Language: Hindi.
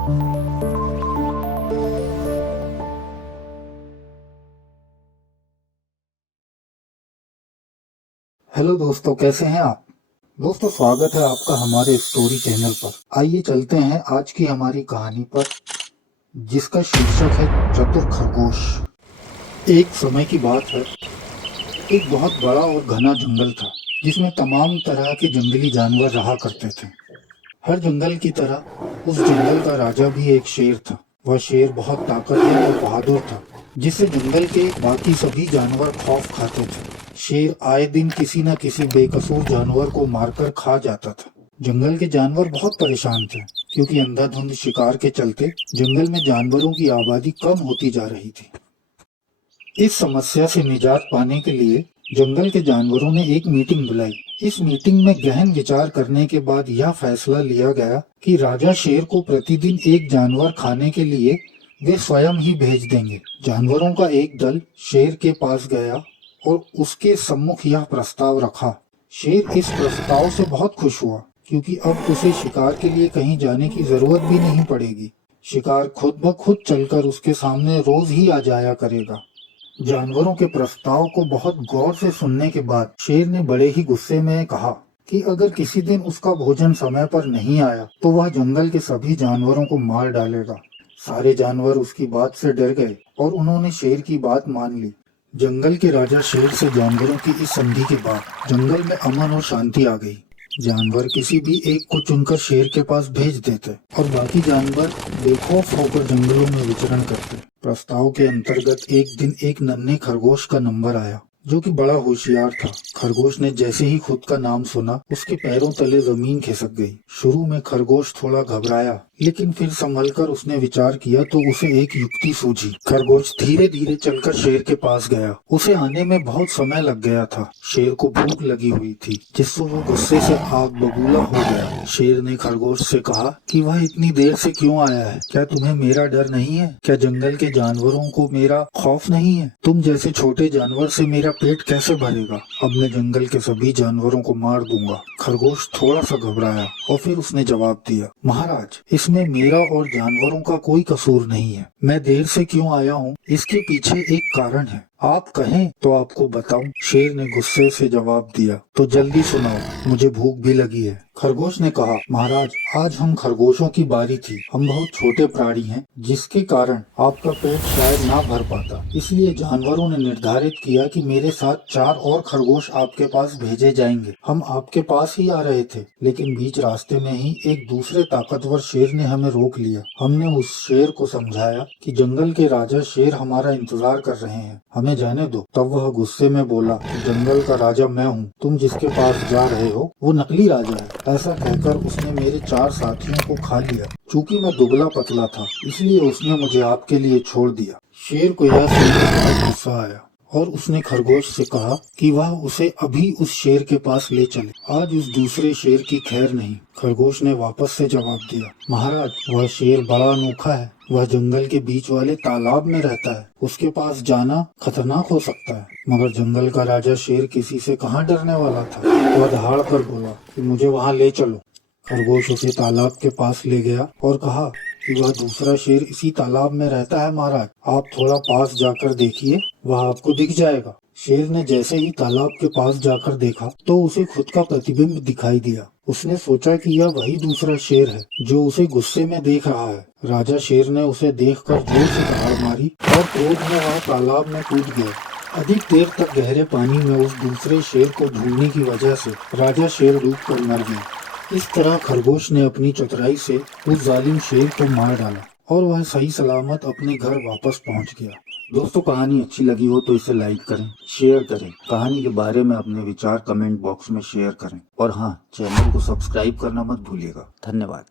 हेलो दोस्तों, कैसे हैं आप। दोस्तों, स्वागत है आपका हमारे स्टोरी चैनल पर। आइए चलते हैं आज की हमारी कहानी पर, जिसका शीर्षक है चतुर खरगोश। एक समय की बात है। एक बहुत बड़ा और घना जंगल था, जिसमें तमाम तरह के जंगली जानवर रहा करते थे। हर जंगल की तरह उस जंगल का राजा भी एक शेर था। वह शेर बहुत ताकतवर और बहादुर था, जिससे जंगल के बाकी सभी जानवर खौफ खाते थे। शेर आए दिन किसी न किसी बेकसूर जानवर को मारकर खा जाता था। जंगल के जानवर बहुत परेशान थे, क्योंकि अंधाधुंध शिकार के चलते जंगल में जानवरों की आबादी कम होती जा रही थी। इस समस्या से निजात पाने के लिए जंगल के जानवरों ने एक मीटिंग बुलाई। इस मीटिंग में गहन विचार करने के बाद यह फैसला लिया गया कि राजा शेर को प्रतिदिन एक जानवर खाने के लिए वे स्वयं ही भेज देंगे। जानवरों का एक दल शेर के पास गया और उसके सम्मुख यह प्रस्ताव रखा। शेर इस प्रस्ताव से बहुत खुश हुआ, क्योंकि अब उसे शिकार के लिए कहीं जाने की जरूरत भी नहीं पड़ेगी। शिकार खुद ब खुद चलकर उसके सामने रोज ही आ जाया करेगा। जानवरों के प्रस्ताव को बहुत गौर से सुनने के बाद शेर ने बड़े ही गुस्से में कहा कि अगर किसी दिन उसका भोजन समय पर नहीं आया तो वह जंगल के सभी जानवरों को मार डालेगा। सारे जानवर उसकी बात से डर गए और उन्होंने शेर की बात मान ली। जंगल के राजा शेर से जानवरों की इस संधि के बाद जंगल में अमन और शांति आ गई। जानवर किसी भी एक को चुनकर शेर के पास भेज देते और बाकी जानवर बेखौफ होकर जंगलों में विचरण करते। प्रस्ताव के अंतर्गत एक दिन एक नन्हे खरगोश का नंबर आया, जो कि बड़ा होशियार था। खरगोश ने जैसे ही खुद का नाम सुना, उसके पैरों तले जमीन खिसक गई। शुरू में खरगोश थोड़ा घबराया, लेकिन फिर संभलकर उसने विचार किया तो उसे एक युक्ति सूझी। खरगोश धीरे धीरे चलकर शेर के पास गया। उसे आने में बहुत समय लग गया था। शेर को भूख लगी हुई थी, जिससे वो गुस्से से आग बबूला हो गया। शेर ने खरगोश से कहा कि वह इतनी देर से क्यों आया है। क्या तुम्हें मेरा डर नहीं है? क्या जंगल के जानवरों को मेरा खौफ नहीं है? तुम जैसे छोटे जानवर से मेरा पेट कैसे भरेगा? अब मैं जंगल के सभी जानवरों को मार दूंगा। खरगोश थोड़ा सा घबराया और फिर उसने जवाब दिया, महाराज, इसमें मेरा और जानवरों का कोई कसूर नहीं है। मैं देर से क्यों आया हूँ, इसके पीछे एक कारण है। आप कहें तो आपको बताऊं। शेर ने गुस्से से जवाब दिया, तो जल्दी सुनाओ, मुझे भूख भी लगी है। खरगोश ने कहा, महाराज, आज हम खरगोशों की बारी थी। हम बहुत छोटे प्राणी हैं, जिसके कारण आपका पेट शायद ना भर पाता। इसलिए जानवरों ने निर्धारित किया कि मेरे साथ 4 और खरगोश आपके पास भेजे जाएंगे। हम आपके पास ही आ रहे थे, लेकिन बीच रास्ते में ही एक दूसरे ताकतवर शेर ने हमें रोक लिया। हमने उस शेर को समझाया कि जंगल के राजा शेर हमारा इंतजार कर रहे हैं, हमें जाने दो। तब वह गुस्से में बोला, जंगल का राजा मैं हूँ, तुम जिसके पास जा रहे हो वो नकली राजा है। ऐसा कहकर उसने मेरे 4 साथियों को खा लिया। चूंकि मैं दुबला पतला था, इसलिए उसने मुझे आपके लिए छोड़ दिया। शेर को यह सुनकर बहुत गुस्सा आया और उसने खरगोश से कहा कि वह उसे अभी उस शेर के पास ले चले। आज उस दूसरे शेर की खैर नहीं। खरगोश ने वापस से जवाब दिया, महाराज, वह शेर बड़ा अनोखा है। वह जंगल के बीच वाले तालाब में रहता है। उसके पास जाना खतरनाक हो सकता है। मगर जंगल का राजा शेर किसी से कहाँ डरने वाला था। वह दहाड़ कर बोला कि मुझे वहाँ ले चलो। खरगोश उसे तालाब के पास ले गया और कहा कि वह दूसरा शेर इसी तालाब में रहता है महाराज। आप थोड़ा पास जाकर देखिए, वह आपको दिख जाएगा। शेर ने जैसे ही तालाब के पास जाकर देखा तो उसे खुद का प्रतिबिंब दिखाई दिया। उसने सोचा कि यह वही दूसरा शेर है जो उसे गुस्से में देख रहा है। राजा शेर ने उसे देखकर जोर से दहाड़ मारी और क्रोध में वह तालाब में कूद गया। अधिक देर तक गहरे पानी में उस दूसरे शेर को ढूंढने की वजह से राजा शेर डूबकर मर गया। इस तरह खरगोश ने अपनी चतुराई से उस जालिम शेर को मार डाला और वह सही सलामत अपने घर वापस पहुंच गया। दोस्तों, कहानी अच्छी लगी हो तो इसे लाइक करें, शेयर करें। कहानी के बारे में अपने विचार कमेंट बॉक्स में शेयर करें और हाँ, चैनल को सब्सक्राइब करना मत भूलिएगा। धन्यवाद।